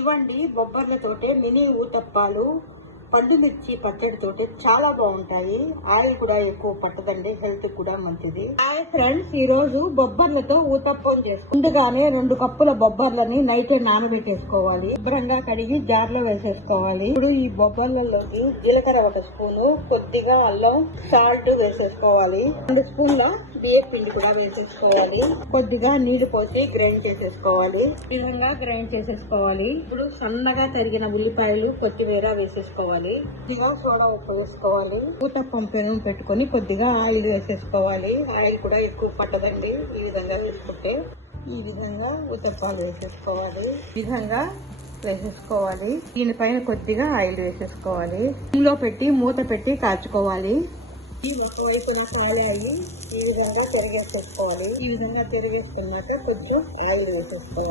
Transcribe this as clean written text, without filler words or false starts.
ఇవ్వండి బొబ్బర్లతోటే మినీ ఊతప్పాలు పండు మిర్చి పచ్చడితోటి చాలా బాగుంటాయి. ఆయిల్ కూడా ఎక్కువ పట్టదండి, హెల్త్ కూడా మంచిది. హాయ్ ఫ్రెండ్స్, ఈ రోజు బొబ్బర్లతో ఊతప్పం చేసుకోవాలి. ముందుగానే 2 కప్పుల బొబ్బర్లని నైట్ నానబెట్టేసుకోవాలి. శుభ్రంగా కడిగి జార్ లో వేసేసుకోవాలి. ఇప్పుడు ఈ బొబ్బర్లలోకి జీలకర్ర 1 స్పూను, కొద్దిగా అల్లం, సాల్ట్ వేసేసుకోవాలి. 2 స్పూన్ల బియ్యం పిండి కూడా వేసేసుకోవాలి. కొద్దిగా నీళ్లు పోసి గ్రైండ్ చేసేసుకోవాలి. ఈ విధంగా గ్రైండ్ చేసేసుకోవాలి. ఇప్పుడు సన్నగా తరిగిన ఉల్లిపాయలు, కొత్తిమీర వేసేసుకోవాలి. కొద్దిగా సోడా ఉప్పు వేసుకోవాలి. ఊతప్పం పెనం పెట్టుకొని కొద్దిగా ఆయిల్ వేసేసుకోవాలి. ఆయిల్ కూడా ఎక్కువ పట్టదండి ఈ విధంగా వేసుకుంటే. ఈ విధంగా ఊతప్పాలు వేసేసుకోవాలి. ఈ విధంగా వేసేసుకోవాలి. దీనిపైన కొద్దిగా ఆయిల్ వేసేసుకోవాలి. ఇందులో పెట్టి మూత పెట్టి కాల్చుకోవాలి. ఈ ఒక వైపున కాలాయి ఈ విధంగా తిరిగేసేసుకోవాలి. ఈ విధంగా తిరిగేసుకున్నాక కొంచెం ఆయిల్ వేసేసుకోవాలి.